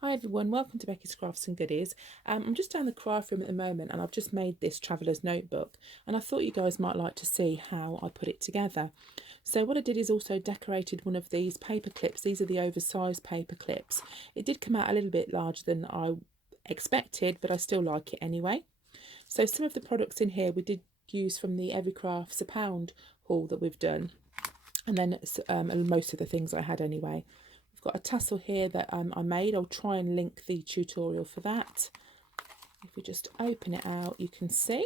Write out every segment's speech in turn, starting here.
Hi everyone, welcome to Becky's Crafts and Goodies. I'm just down the craft room at the moment and I've just made this traveller's notebook and I thought you guys might like to see how I put it together. So what I did is also decorated one of these paper clips. These are the oversized paper clips. It did come out a little bit larger than I expected, but I still like it anyway. So some of the products in here we did use from the Every Crafts a Pound haul that we've done, and then most of the things I had anyway. I've got a tassel here that I made. I'll try and link the tutorial for that. If we just open it out, you can see.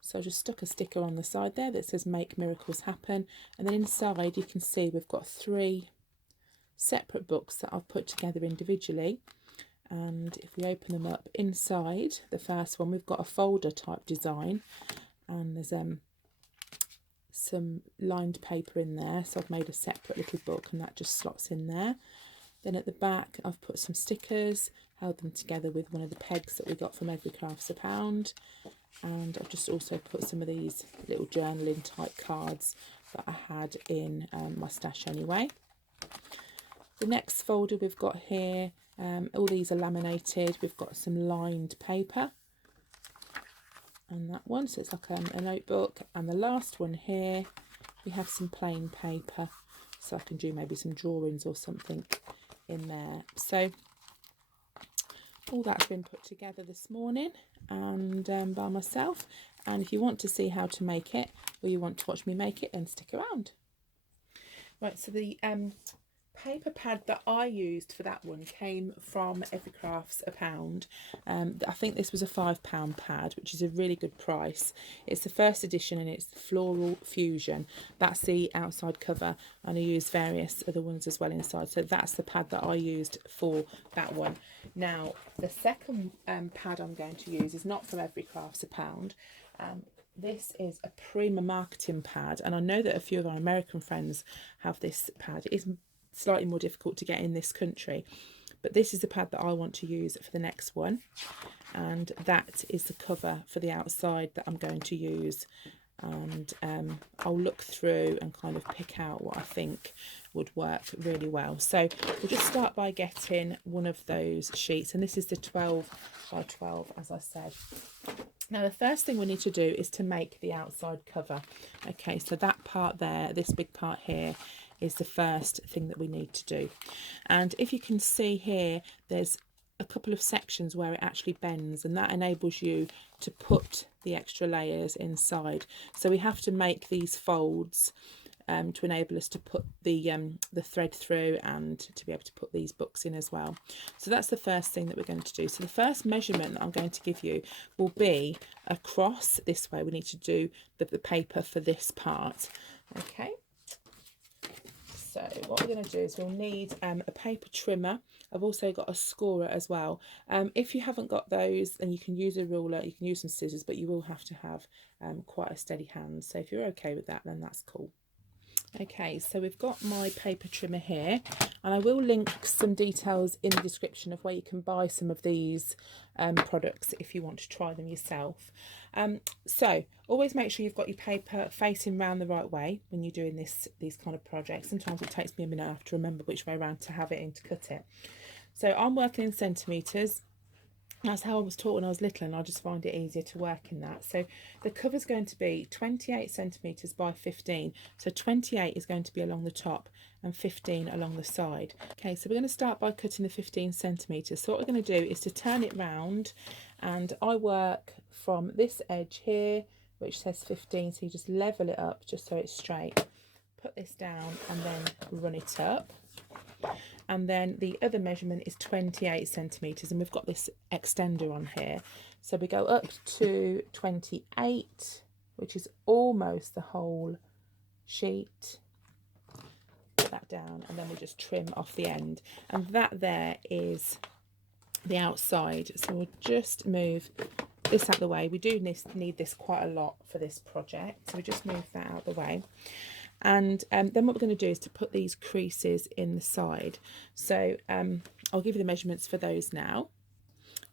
So I just stuck a sticker on the side there that says Make Miracles Happen. And then inside you can see we've got 3 separate books that I've put together individually. And if we open them up inside, the first one, we've got a folder type design. And there's some lined paper in there, so I've made a separate little book and that just slots in there. Then at the back I've put some stickers, held them together with one of the pegs that we got from Every Crafts a Pound, and I've just also put some of these little journaling type cards that I had in my stash anyway. The next folder we've got here, all these are laminated. We've got some lined paper and that one, so it's like a notebook. And the last one here, we have some plain paper, so I can do maybe some drawings or something in there. So all that's been put together this morning and by myself. And if you want to see how to make it, or you want to watch me make it, then stick around. Right, so the paper pad that I used for that one came from Every Crafts a Pound. I think this was a £5 pad, which is a really good price. It's the first edition and it's the Floral Fusion. That's the outside cover, and I used various other ones as well inside. So that's the pad that I used for that one. Now the second pad I'm going to use is not from Every Crafts a Pound. This is a Prima marketing pad, and I know that a few of our American friends have this pad. It is slightly more difficult to get in this country, but this is the pad that I want to use for the next one, and that is the cover for the outside that I'm going to use. And I'll look through and kind of pick out what I think would work really well. So we'll just start by getting one of those sheets, and this is the 12 by 12, as I said. Now the first thing we need to do is to make the outside cover. Okay, so that part there, this big part here, is the first thing that we need to do. And if you can see here, there's a couple of sections where it actually bends, and that enables you to put the extra layers inside. So we have to make these folds to enable us to put the thread through and to be able to put these books in as well. So that's the first thing that we're going to do. So the first measurement that I'm going to give you will be across this way. We need to do the paper for this part. Okay. So what we're going to do is we'll need a paper trimmer. I've also got a scorer as well. If you haven't got those, then you can use a ruler, you can use some scissors, but you will have to have quite a steady hand. So if you're okay with that, then that's cool. Okay, so we've got my paper trimmer here, and I will link some details in the description of where you can buy some of these products if you want to try them yourself. So always make sure you've got your paper facing round the right way when you're doing these kind of projects. Sometimes it takes me a minute, I have to remember which way around to have it and to cut it. So I'm working in centimetres. That's how I was taught when I was little, and I just find it easier to work in that. So the cover's going to be 28 centimetres by 15. So 28 is going to be along the top and 15 along the side. Okay, so we're going to start by cutting the 15 centimetres. So what we're going to do is to turn it round, and I work from this edge here, which says 15. So you just level it up just so it's straight. Put this down and then run it up. And then the other measurement is 28 centimetres, and we've got this extender on here. So we go up to 28, which is almost the whole sheet. Put that down, and then we just trim off the end. And that there is the outside. So we'll just move this out of the way. We do need this quite a lot for this project, so we just move that out of the way. And then what we're going to do is to put these creases in the side. So I'll give you the measurements for those now.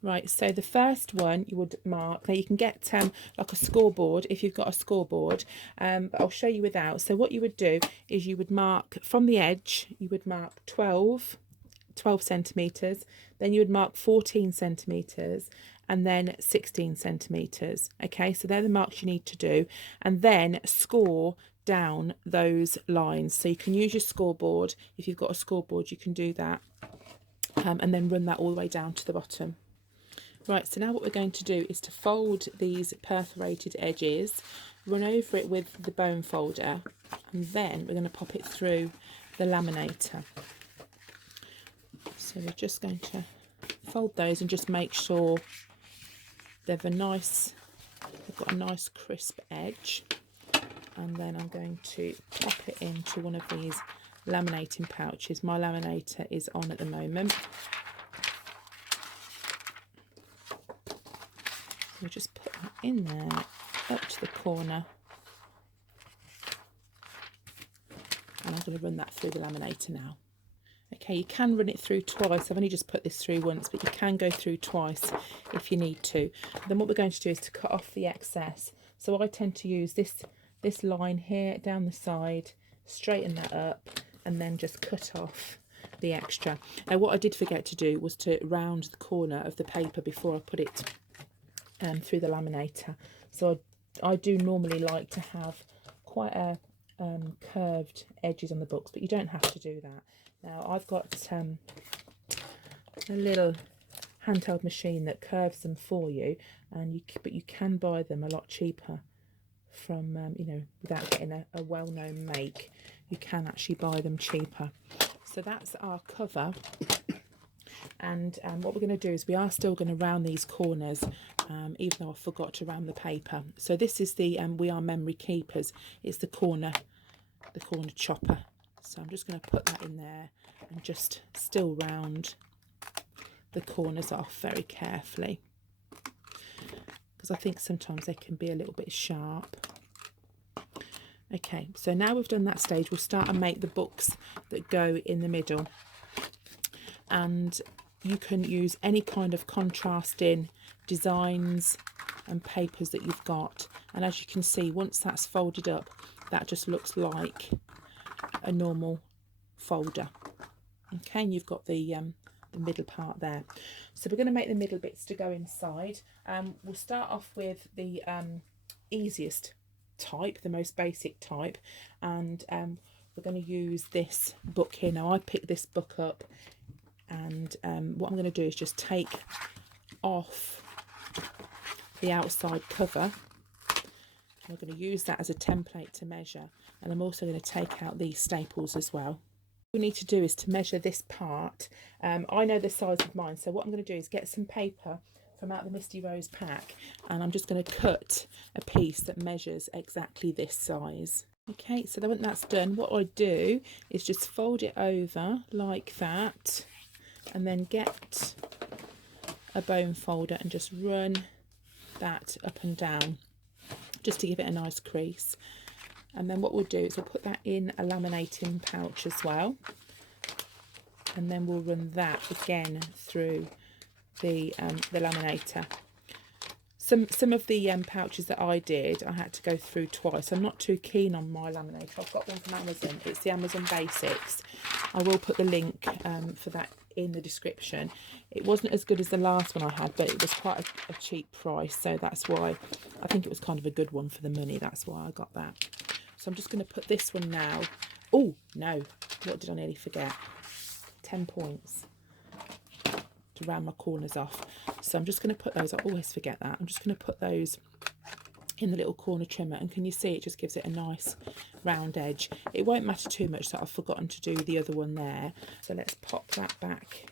Right, so the first one you would mark, now you can get like a scoreboard if you've got a scoreboard, but I'll show you without. So what you would do is you would mark from the edge, you would mark 12 12 centimetres, then you would mark 14 centimetres, and then 16 centimetres. Okay, so they're the marks you need to do, and then score down those lines. So you can use your scoreboard. If you've got a scoreboard, you can do that, and then run that all the way down to the bottom. Right, so now what we're going to do is to fold these perforated edges, run over it with the bone folder, and then we're going to pop it through the laminator. So we're just going to fold those and just make sure they've got a nice crisp edge. And then I'm going to pop it into one of these laminating pouches. My laminator is on at the moment. We'll just put that in there, up to the corner. And I'm going to run that through the laminator now. Okay, you can run it through twice. I've only just put this through once, but you can go through twice if you need to. Then what we're going to do is to cut off the excess. So I tend to use this line here down the side, straighten that up, and then just cut off the extra. Now what I did forget to do was to round the corner of the paper before I put it through the laminator. So I do normally like to have quite a curved edges on the books, but you don't have to do that. Now I've got a little handheld machine that curves them for you, but you can buy them a lot cheaper from without getting a well-known make. You can actually buy them cheaper. So that's our cover. And what we're going to do is we are still going to round these corners, even though I forgot to round the paper. So this is the We Are Memory Keepers. It's the corner chopper. So I'm just going to put that in there and just still round the corners off very carefully, because I think sometimes they can be a little bit sharp. Okay, so now we've done that stage, we'll start and make the books that go in the middle. And you can use any kind of contrasting designs and papers that you've got. And as you can see, once that's folded up, that just looks like a normal folder. Okay, and you've got the middle part there. So we're going to make the middle bits to go inside. We'll start off with the easiest type, the most basic type, and we're going to use this book here. Now I picked this book up, and what I'm going to do is just take off the outside cover. I'm going to use that as a template to measure, and I'm also going to take out these staples as well. What we need to do is to measure this part. I know the size of mine, so what I'm going to do is get some paper from out the Misty Rose pack, and I'm just going to cut a piece that measures exactly this size. Okay, so then when that's done, what I do is just fold it over like that, and then get a bone folder and just run that up and down just to give it a nice crease. And then what we'll do is we'll put that in a laminating pouch as well, and then we'll run that again through the laminator. Some of the pouches that I did, I had to go through twice. I'm not too keen on my laminator. I've got one from Amazon. It's the Amazon Basics. I will put the link for that in the description. It wasn't as good as the last one I had, but it was quite a cheap price, so that's why I think it was kind of a good one for the money. That's why I got that. So I'm just going to put this one now. Oh no, what did I nearly forget? 10 points to round my corners off. So I'm just going to put those, I always forget that, I'm just going to put those in the little corner trimmer, and can you see it just gives it a nice round edge. It won't matter too much that I've forgotten to do the other one there. So let's pop that back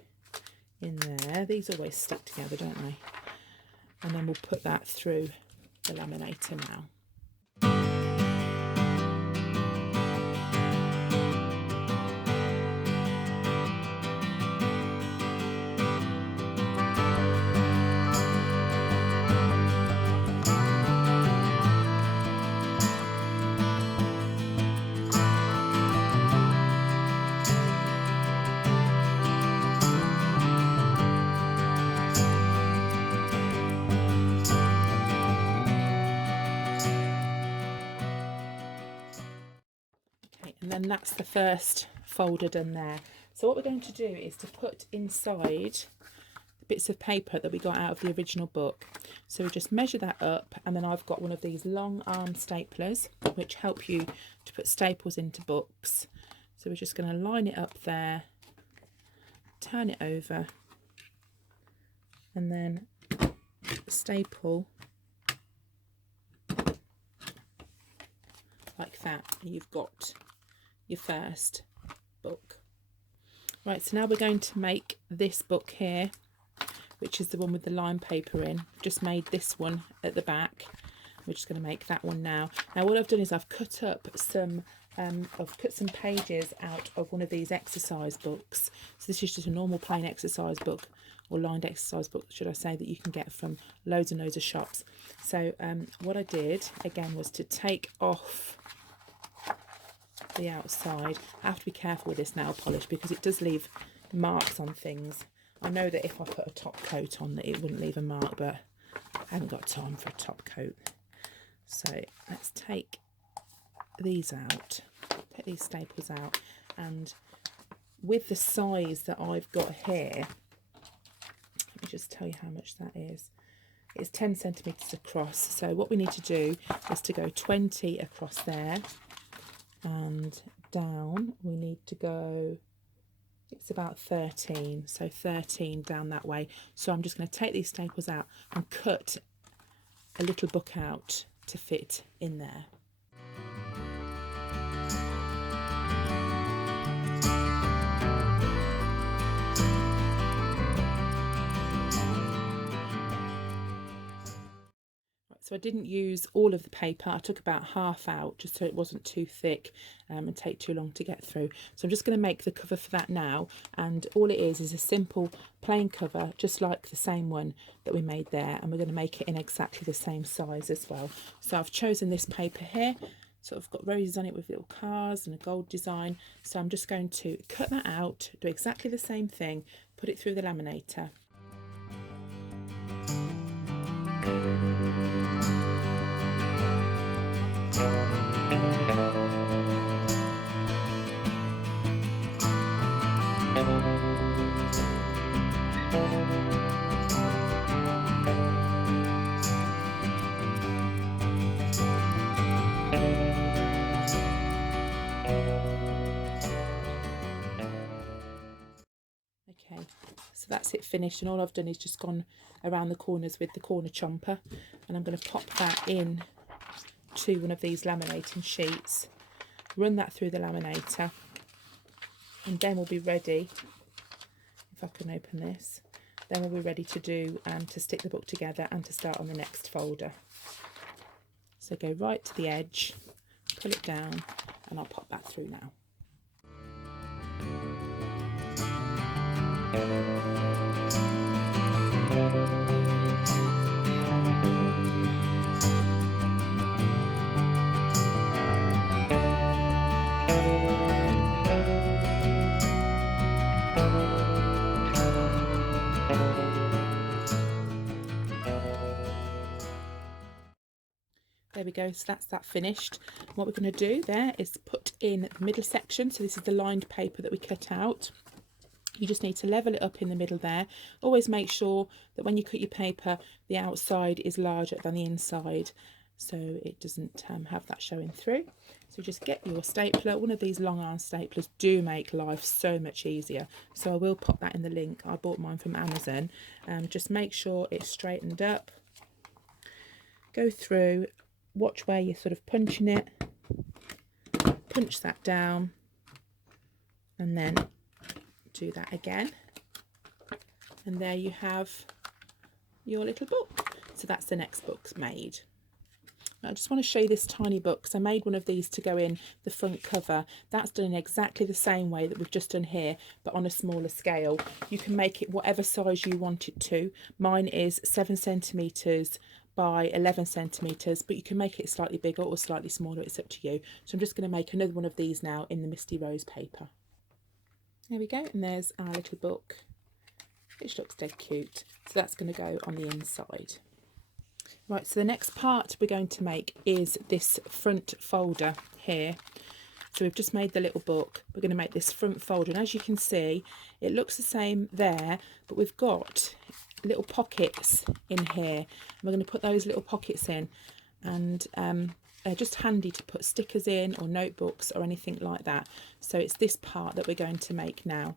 in there. These always stick together, don't they? And then we'll put that through the laminator now. And then that's the first folder done there. So what we're going to do is to put inside the bits of paper that we got out of the original book. So we just measure that up, and then I've got one of these long arm staplers which help you to put staples into books. So we're just going to line it up there, turn it over, and then staple like that, and you've got your first book. Right, so now we're going to make this book here, which is the one with the line paper in. I've just made this one at the back. We're just going to make that one now. Now what I've done is I've cut up some pages out of one of these exercise books. So this is just a normal plain exercise book, or lined exercise book, should I say, that you can get from loads and loads of shops. So what I did again was to take off the outside. I have to be careful with this nail polish because it does leave marks on things. I know that if I put a top coat on that it wouldn't leave a mark, but I haven't got time for a top coat. So let's take these out, take these staples out, and with the size that I've got here, let me just tell you how much that is. It's 10 centimetres across. So what we need to do is to go 20 across there, and down we need to go, it's about 13, so 13 down that way. So I'm just going to take these staples out and cut a little book out to fit in there. So I didn't use all of the paper. I took about half out just so it wasn't too thick and take too long to get through. So I'm just going to make the cover for that now, and all it is a simple plain cover, just like the same one that we made there, and we're going to make it in exactly the same size as well. So I've chosen this paper here, sort of got roses on it with little cars and a gold design. So I'm just going to cut that out, do exactly the same thing, put it through the laminator. Okay, so that's it finished, and all I've done is just gone around the corners with the corner chomper, and I'm going to pop that in to one of these laminating sheets, run that through the laminator, and then we'll be ready, if I can open this, then we'll be ready to do and to stick the book together and to start on the next folder. So go right to the edge, pull it down, and I'll pop that through now. There we go, so that's that finished. What we're going to do there is put in the middle section. So this is the lined paper that we cut out. You just need to level it up in the middle there. Always make sure that when you cut your paper, the outside is larger than the inside, so it doesn't have that showing through. So just get your stapler. One of these long arm staplers do make life so much easier. So I will pop that in the link. I bought mine from Amazon. Just make sure it's straightened up. Go through, watch where you're sort of punching it. Punch that down, and then do that again, and there you have your little book. So that's the next book's made. Now I just want to show you this tiny book, because I made one of these to go in the front cover. That's done in exactly the same way that we've just done here, but on a smaller scale. You can make it whatever size you want it to. Mine is 7 centimetres by 11 centimetres, but you can make it slightly bigger or slightly smaller, it's up to you. So I'm just going to make another one of these now in the Misty Rose paper. There we go, and there's our little book, which looks dead cute. So that's going to go on the inside. Right, so the next part we're going to make is this front folder here. So we've just made the little book. We're going to make this front folder, and as you can see, it looks the same there, but we've got little pockets in here, and we're going to put those little pockets in, and they're just handy to put stickers in or notebooks or anything like that. So it's this part that we're going to make now.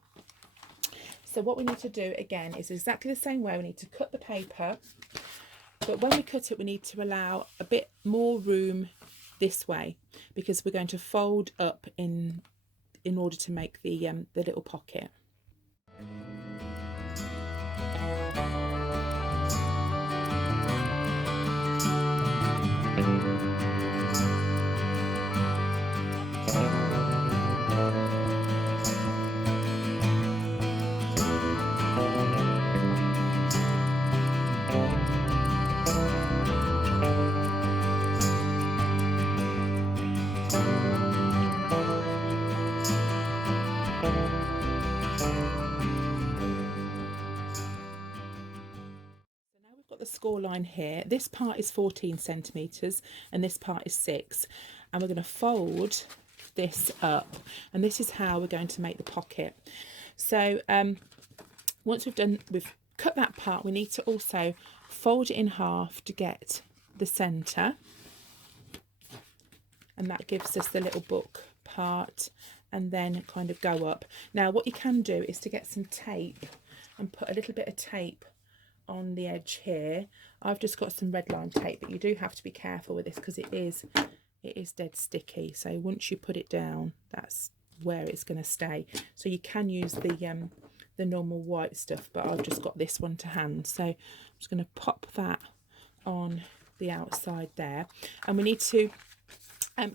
So what we need to do again is exactly the same way. We need to cut the paper, but when we cut it, we need to allow a bit more room this way, because we're going to fold up in order to make the little pocket. The score line here, this part is 14 centimeters and this part is 6, and we're going to fold this up, and this is how we're going to make the pocket. So once we've cut that part, we need to also fold it in half to get the center, and that gives us the little book part, and then kind of go up. Now what you can do is to get some tape and put a little bit of tape on the edge here. I've just got some red line tape, but you do have to be careful with this because it is dead sticky. So once you put it down, that's where it's going to stay. So you can use the normal white stuff, but I've just got this one to hand. So I'm just going to pop that on the outside there, and we need to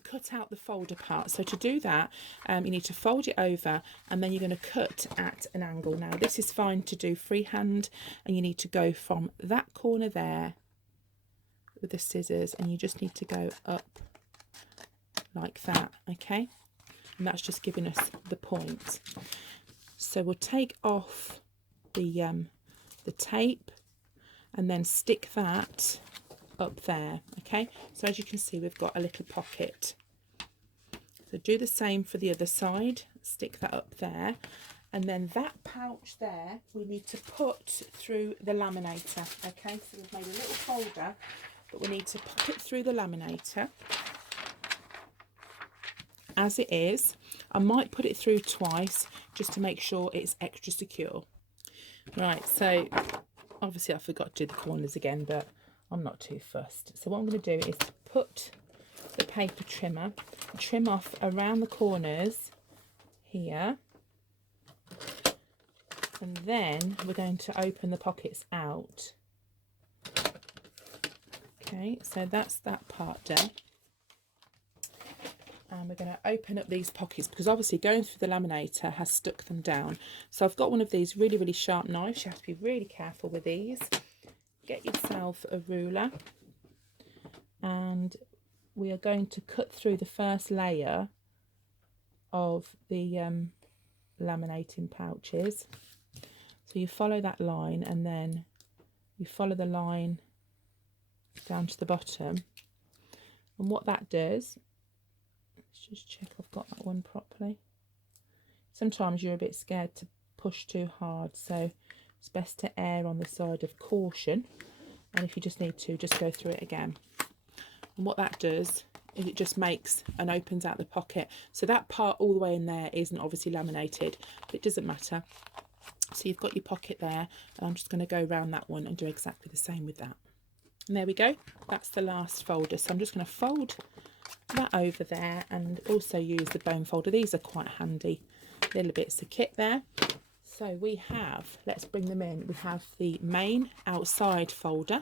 cut out the folder part. So to do that, you need to fold it over, and then you're going to cut at an angle. Now this is fine to do freehand, and you need to go from that corner there with the scissors, and you just need to go up like that, okay? And that's just giving us the point. So we'll take off the tape and then stick that up there, okay? So as you can see, we've got a little pocket. So do the same for the other side, stick that up there, and then that pouch there we need to put through the laminator, okay? So we've made a little folder, but we need to pop it through the laminator as it is. I might put it through twice just to make sure it's extra secure. Right, so obviously I forgot to do the corners again, but I'm not too fussed. So what I'm going to do is to put the paper trimmer, trim off around the corners here, and then we're going to open the pockets out. Okay, so that's that part done. And we're going to open up these pockets because obviously going through the laminator has stuck them down. So I've got one of these really, really sharp knives. You have to be really careful with these. Get yourself a ruler, and we are going to cut through the first layer of the laminating pouches. So you follow that line, and then you follow the line down to the bottom, and what that does, let's just check I've got that one properly. Sometimes you're a bit scared to push too hard, so it's best to err on the side of caution, and if you just need to, just go through it again. And what that does is it just makes and opens out the pocket. So that part all the way in there isn't obviously laminated, but it doesn't matter. So you've got your pocket there, and I'm just going to go around that one and do exactly the same with that. And there we go, that's the last folder. So I'm just going to fold that over there and also use the bone folder. These are quite handy little bits of kit there. So we have, let's bring them in, we have the main outside folder,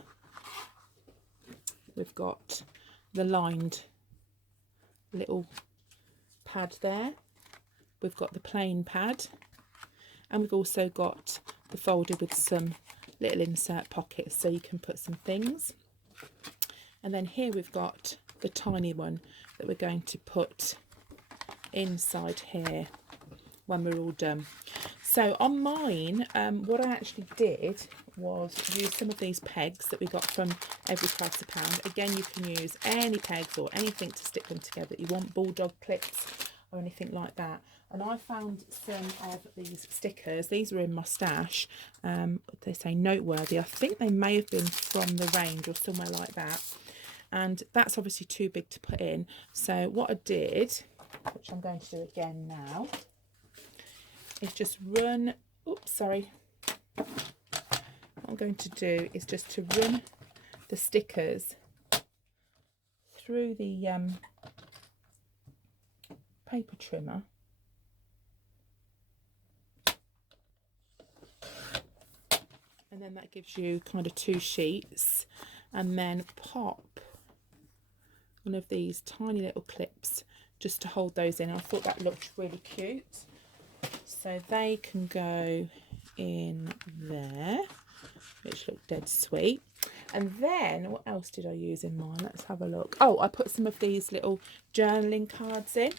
we've got the lined little pad there, we've got the plain pad, and we've also got the folder with some little insert pockets so you can put some things. And then here we've got the tiny one that we're going to put inside here when we're all done. So on mine, what I actually did was use some of these pegs that we got from Every Craft's a Pound. Again, you can use any pegs or anything to stick them together that you want. Bulldog clips. or anything like that. And I found some of these stickers. These were in my stash. They say noteworthy. I think they may have been from the range or somewhere like that. And that's obviously too big to put in. So what I did, which I'm going to do again now, is just run, oops, sorry. What I'm going to do is just to run the stickers through the paper trimmer. And then that gives you kind of 2 sheets, and then pop one of these tiny little clips just to hold those in. I thought that looked really cute. So they can go in there, which looked dead sweet. And then what else did I use in mine? Let's have a look. Oh, I put some of these little journaling cards in.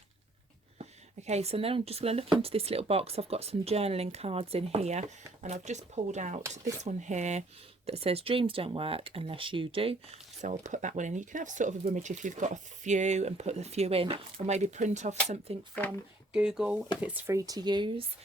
Okay, so then I'm just going to look into this little box. I've got some journaling cards in here, and I've just pulled out this one here that says dreams don't work unless you do. So I'll put that one in. You can have sort of a rummage if you've got a few and put the few in, or maybe print off something from Google if it's free to use.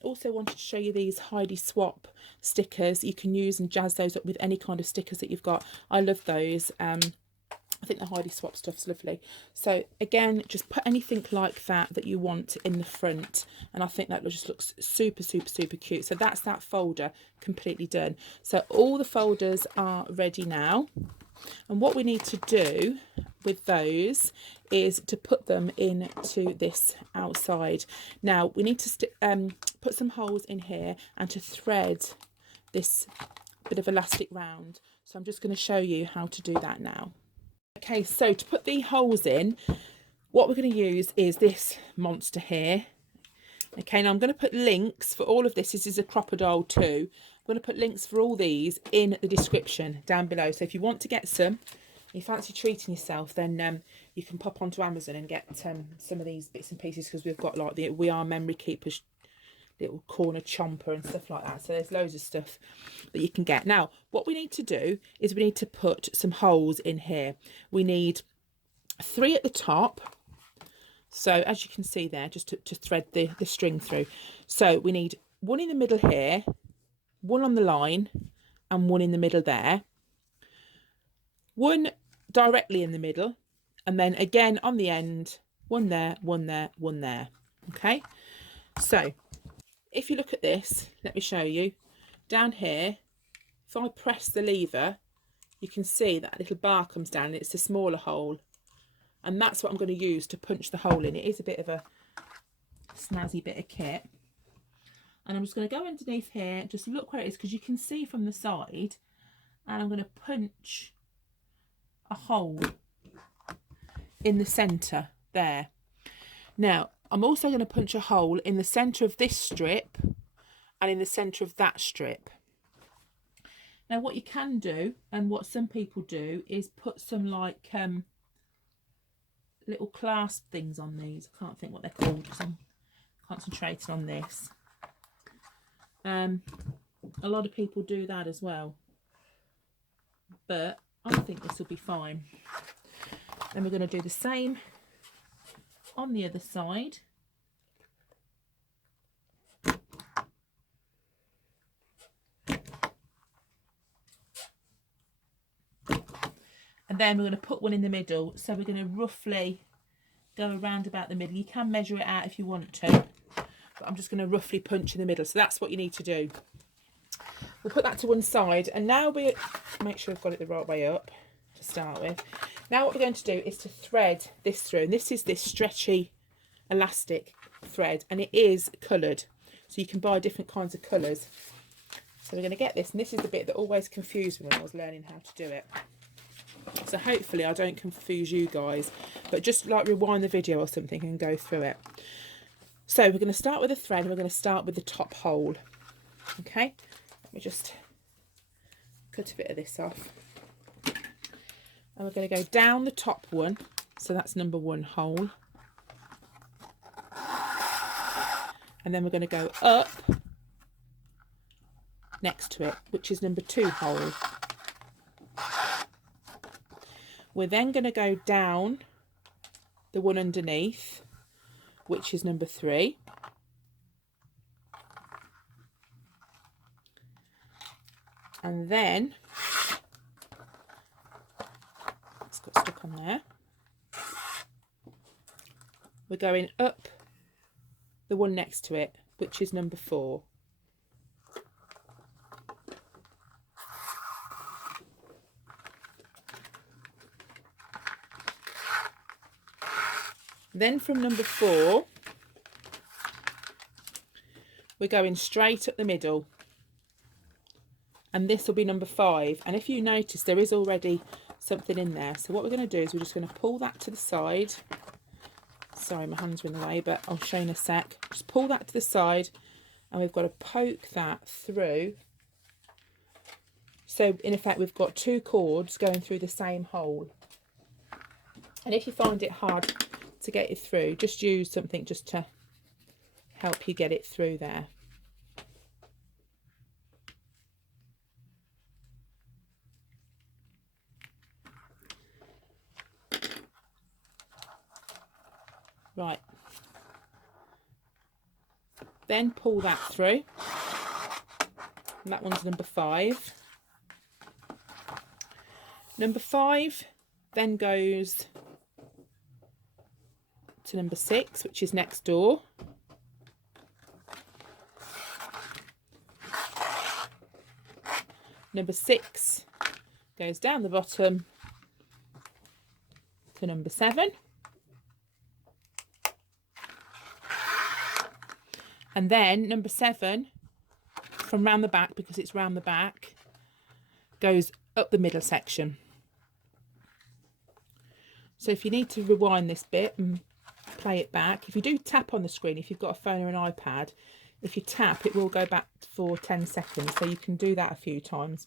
Also wanted to show you these Heidi Swap stickers. You can use and jazz those up with any kind of stickers that you've got. I love those. I think the Heidi Swap stuff's lovely. So again, just put anything like that you want in the front, and I think that just looks super, super, super cute. So that's that folder completely done. So all the folders are ready now, and what we need to do with those is to put them into this outside. Now we need to put some holes in here and to thread this bit of elastic round. So I'm just going to show you how to do that now. Okay, so to put the holes in, what we're going to use is this monster here. Okay, now I'm going to put links for all of this. This is a crocodile too. I'm going to put links for all these in the description down below. So if you want to get some, you fancy treating yourself, then you can pop onto Amazon and get some of these bits and pieces, because we've got like the We Are Memory Keepers little corner chomper and stuff like that. So there's loads of stuff that you can get. Now what we need to do is we need to put some holes in here. We need 3 at the top, so as you can see there, just to thread the string through. So we need 1 in the middle here, 1 on the line, and 1 in the middle there, 1 directly in the middle, and then again on the end, 1 there, 1 there, 1 there. Okay, so if you look at this, let me show you. Down here, if I press the lever, you can see that little bar comes down, and it's a smaller hole. And that's what I'm going to use to punch the hole in. It is a bit of a snazzy bit of kit. And I'm just going to go underneath here, just look where it is, because you can see from the side. And I'm going to punch a hole in the centre there. Now, I'm also going to punch a hole in the centre of this strip and in the centre of that strip. Now what you can do, and what some people do, is put some like little clasp things on these. I can't think what they're called because I'm concentrating on this. A lot of people do that as well, but I think this will be fine. Then we're going to do the same on the other side. And then we're going to put 1 in the middle. So we're going to roughly go around about the middle. You can measure it out if you want to, but I'm just going to roughly punch in the middle. So that's what you need to do. We'll put that to one side, and now we make sure we've got it the right way up to start with. Now what we're going to do is to thread this through, and this is this stretchy elastic thread, and it is coloured, so you can buy different kinds of colours. So we're going to get this, and this is the bit that always confused me when I was learning how to do it. So hopefully I don't confuse you guys, but just like rewind the video or something and go through it. So we're going to start with a thread, and we're going to start with the top hole. Okay, let me just cut a bit of this off. And we're going to go down the top one, so that's number 1 hole. And then we're going to go up next to it, which is number 2 hole. We're then going to go down the one underneath, which is number 3. And then it's got stuck on there. We're going up the one next to it, which is number 4. Then from number 4, we're going straight up the middle. And this will be number 5. And if you notice, there is already something in there. So what we're going to do is we're just going to pull that to the side. Sorry, my hands are in the way, but I'll show you in a sec. Just pull that to the side, and we've got to poke that through. So in effect, we've got 2 cords going through the same hole. And if you find it hard to get it through, just use something just to help you get it through there. Right, then pull that through, and that one's number 5. Number 5 then goes to number 6, which is next door. Number 6 goes down the bottom to number 7. And then number 7, from round the back, because it's round the back, goes up the middle section. So if you need to rewind this bit and play it back, if you do tap on the screen, if you've got a phone or an iPad, if you tap, it will go back for 10 seconds. So you can do that a few times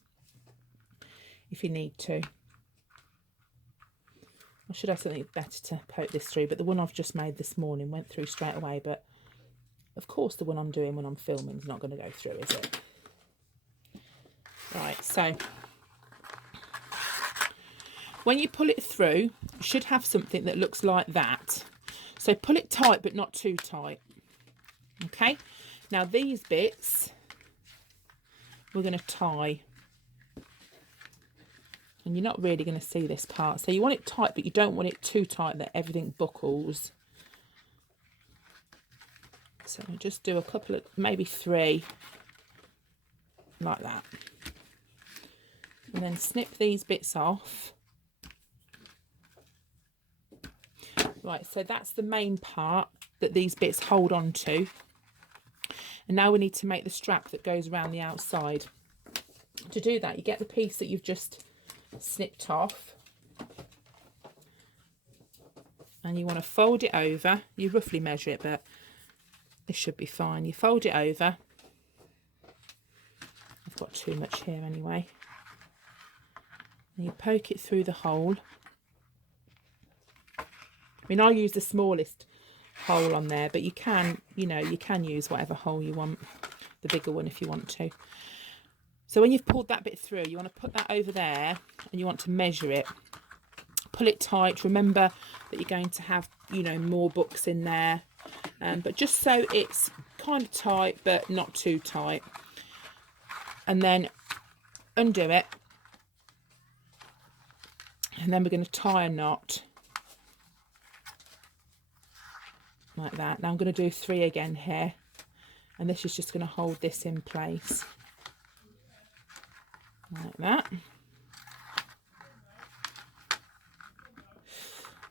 if you need to. I should have something better to poke this through, but the one I've just made this morning went through straight away. But of course, the one I'm doing when I'm filming is not going to go through, is it? Right, so when you pull it through, you should have something that looks like that. So pull it tight, but not too tight. Okay, now these bits we're going to tie. And you're not really going to see this part. So you want it tight, but you don't want it too tight that everything buckles. So just do a couple of, maybe 3, like that. And then snip these bits off. Right, so that's the main part that these bits hold on to. And now we need to make the strap that goes around the outside. To do that, you get the piece that you've just snipped off. And you want to fold it over. You roughly measure it, but this should be fine. You fold it over. I've got too much here anyway. And you poke it through the hole. I mean, I use the smallest hole on there, but you can, you know, you can use whatever hole you want, the bigger one if you want to. So when you've pulled that bit through, you want to put that over there and you want to measure it. Pull it tight. Remember that you're going to have, you know, more books in there. But just so it's kind of tight, but not too tight. And then undo it. And then we're going to tie a knot. Like that. Now I'm going to do 3 again here. And this is just going to hold this in place. Like that.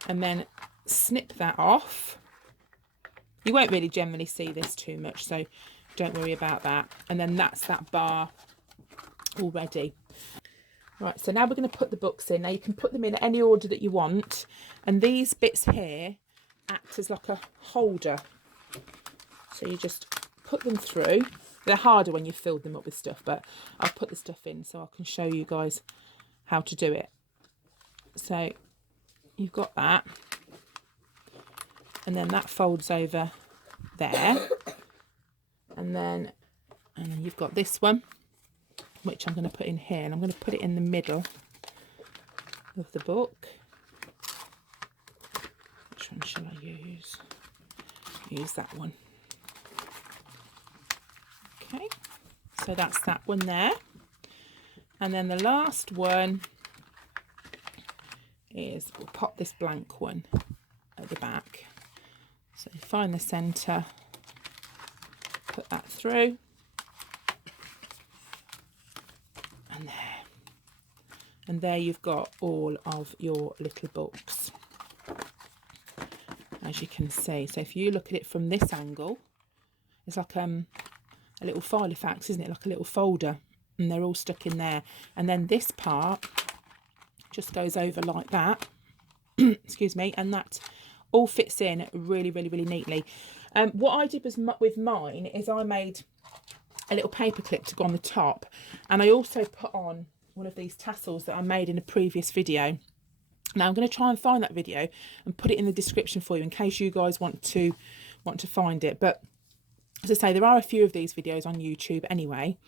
And then snip that off. You won't really generally see this too much, so don't worry about that. And then that's that bar already. Right, so now we're going to put the books in. Now you can put them in any order that you want. And these bits here act as like a holder. So you just put them through. They're harder when you've filled them up with stuff, but I'll put the stuff in so I can show you guys how to do it. So you've got that. And then that folds over there. And then you've got this one, which I'm going to put in here. And I'm going to put it in the middle of the book. Which one shall I use? use that one. Okay, so that's that one there. And then the last one is, we'll pop this blank one at the back. So find the centre, put that through, and there. And there you've got all of your little books, as you can see. So if you look at it from this angle, it's like a little filofax, isn't it? Like a little folder, and they're all stuck in there. And then this part just goes over like that. Excuse me, and that all fits in really, really, really neatly. What I did was with mine is I made a little paper clip to go on the top, and I also put on one of these tassels that I made in a previous video. Now I'm going to try and find that video and put it in the description for you in case you guys want to find it. But as I say, there are a few of these videos on YouTube anyway,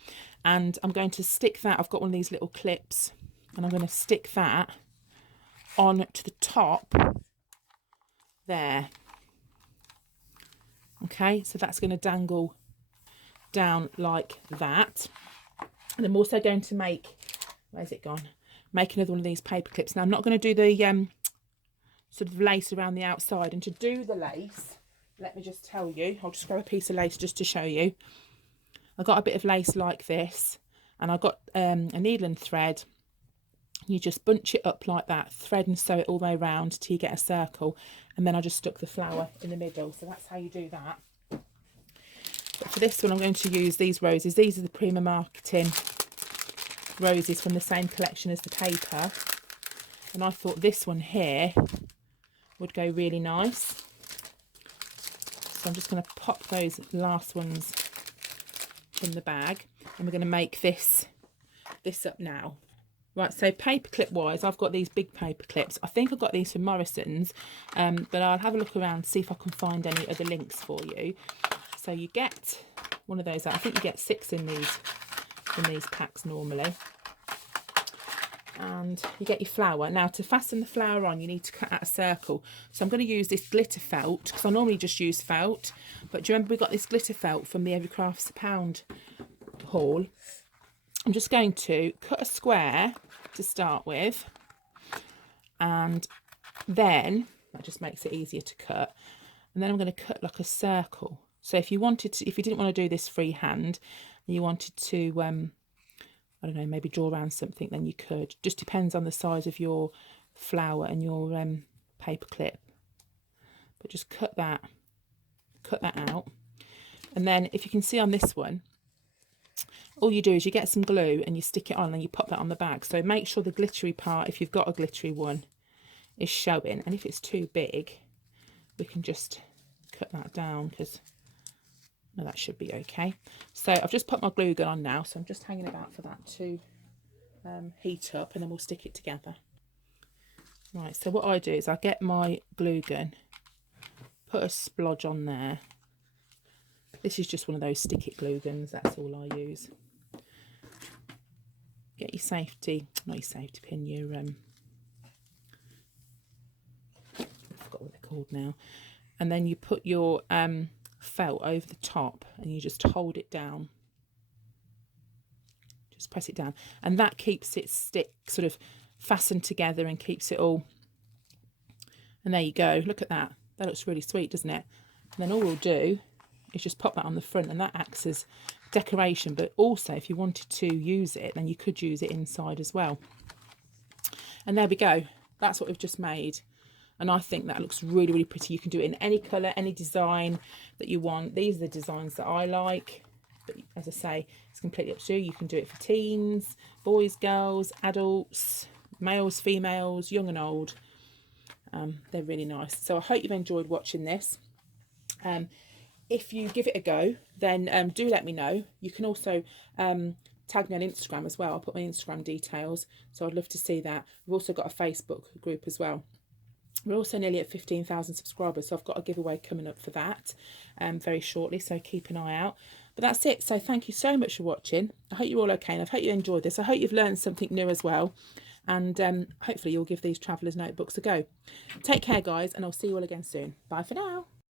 and I'm going to stick that. I've got one of these little clips, and I'm going to stick that on to the top there. Okay, so that's going to dangle down like that. And I'm also going to make, where's it gone? Make another one of these paper clips. Now I'm not going to do the sort of lace around the outside. And to do the lace, let me just tell you, I'll just grab a piece of lace just to show you. I got a bit of lace like this, and I got a needle and thread. You just bunch it up like that, thread and sew it all the way around till you get a circle, and then I just stuck the flower in the middle. So that's how you do that. But for this one, I'm going to use these roses. These are the Prima Marketing roses from the same collection as the paper, and I thought this one here would go really nice. So I'm just going to pop those last ones in the bag, and we're going to make this up now. Right, so paper clip wise, I've got these big paper clips. I think I got these from Morrison's, but I'll have a look around, see if I can find any other links for you. So you get one of those. I think you get 6 in these packs normally. And you get your flower. Now to fasten the flower on, you need to cut out a circle. So I'm going to use this glitter felt, because I normally just use felt. But do you remember we got this glitter felt from the Every Crafts a Pound haul? I'm just going to cut a square to start with, and then that just makes it easier to cut. And then I'm going to cut like a circle. So if you wanted to, if you didn't want to do this freehand, and you wanted to, I don't know, maybe draw around something, then you could. Just depends on the size of your flower and your paper clip. But just cut that out. And then if you can see on this one, all you do is you get some glue and you stick it on, and you pop that on the bag. So make sure the glittery part, if you've got a glittery one, is showing. And if it's too big, we can just cut that down, because no, that should be okay. So I've just put my glue gun on now, so I'm just hanging about for that to heat up, and then we'll stick it together. Right, so what I do is I get my glue gun, put a splodge on there. This is just one of those stick it glue guns, that's all I use. Get your safety, not your safety pin, your I forgot what they're called now. And then you put your felt over the top, and you just hold it down. Just press it down, and that keeps it sort of fastened together and keeps it all. And there you go, look at that. That looks really sweet, doesn't it? And then all we'll do is just pop that on the front, and that acts as decoration. But also, if you wanted to use it, then you could use it inside as well. And there we go. That's what we've just made. And I think that looks really, really pretty. You can do it in any colour, any design that you want. These are the designs that I like. But as I say, it's completely up to you. You can do it for teens, boys, girls, adults, males, females, young and old. They're really nice. So I hope you've enjoyed watching this. If you give it a go, then do let me know. You can also tag me on Instagram as well. I'll put my Instagram details, so I'd love to see that. We've also got a Facebook group as well. We're also nearly at 15,000 subscribers, so I've got a giveaway coming up for that very shortly, so keep an eye out. But that's it. So thank you so much for watching. I hope you're all okay, and I hope you enjoyed this. I hope you've learned something new as well, and hopefully you'll give these Traveller's Notebooks a go. Take care, guys, and I'll see you all again soon. Bye for now.